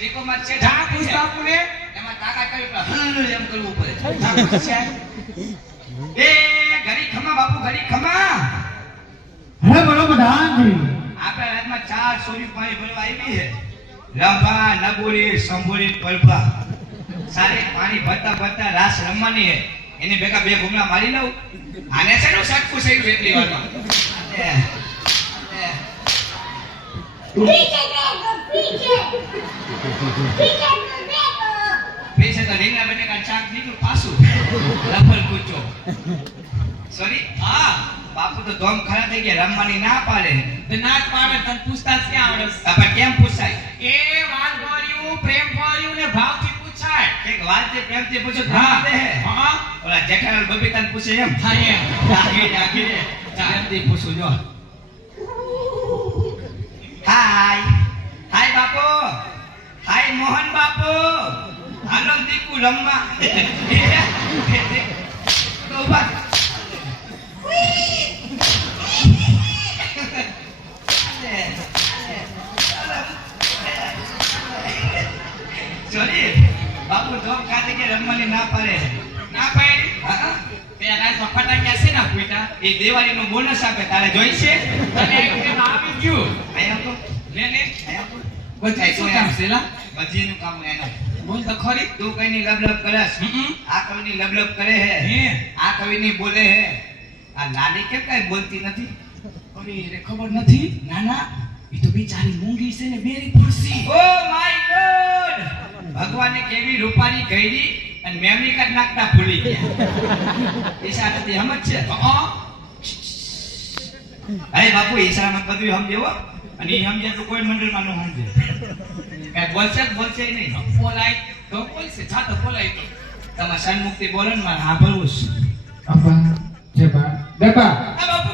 ટેકો માં છે. જા પૂછ બાપુને એમાં તાકાત કરવી પડે એમ કરવું પડે જા છે. એ ઘડી ખમા બાપુ ઘડી ખમા હે બોલો પ્રધાનજી આપણા રાજમાં ચાર સોરી પાણી ભરવા આવી છે. રંભા નગુરી સંભુરી પલભા. સારે પાણી ભરતા ભરતા રાસ રમવાની હે એની ભેગા બે ઘૂમલા મારી લઉં. આને છે ને સટકું ગયું એટલી વારમાં. પૈસે તો રીંગણા બટેકા શાક નીકળું પાછું લફલ કૂચો સોરી હા બાપુ તો ધોમ ખરા થઈ ગયા. રમવાની ના પાડે. તે નાચ પાડે તને પૂછતા જ ક્યાં આવડે? આપણે કેમ પૂછાય? એ વાત ભર્યું પ્રેમ ભર્યું ને ભાવથી પૂછાય. એક વાલથી પ્રેમથી પૂછો તો હા. ઓલા જેઠાલાલ બબીતાને પૂછે એમ? હા એમ. આગળ આગળ પ્રેમથી પૂછું જો. હાલો દીકુ રમવા. તો ઊભા. થા. સોરી બાપુ ધોમ ખાતે કે રમવાની ના પાડે. ના પાડી? હા? તે રાતમાં છે ના ફૂટા એ દિવાળીનું બોનસ આપે તારે અને એમ આવી ગયું. અહીંયા તો. લે ને તો. શું કામ છે લા? બધીનું કામ એનું બોલ તો ખરી? તું કઈની લબલબ કરે આ કવિ ની લબલબ કરે હે. આ કવિ ની બોલે હે. આ લાલી કેમ કઈ બોલતી નથી? અરે ખબર નથી? ના ના એ તો બિચારી મૂંગી છે ને બેરી પડશે. Oh my god! ભગવાને કેવી રૂપાની ગઈડી અને મેમરી કાર્ડ નાખતા ભૂલી ગયા. ઈશા નથી સમજ છે? અરે બાપુ ઈશારામાં બધું સમજે હો. અને એ સમજે તો કોઈ મંડળમાં ન સમજે કઈ બોલશે બોલશે નહીં. બોલાય તો બોલશે છા. તો બોલાય તો. તમારે સન્મુક્તિ બોલો ને મારે સાંભળવું છે. અપા આ બાપુ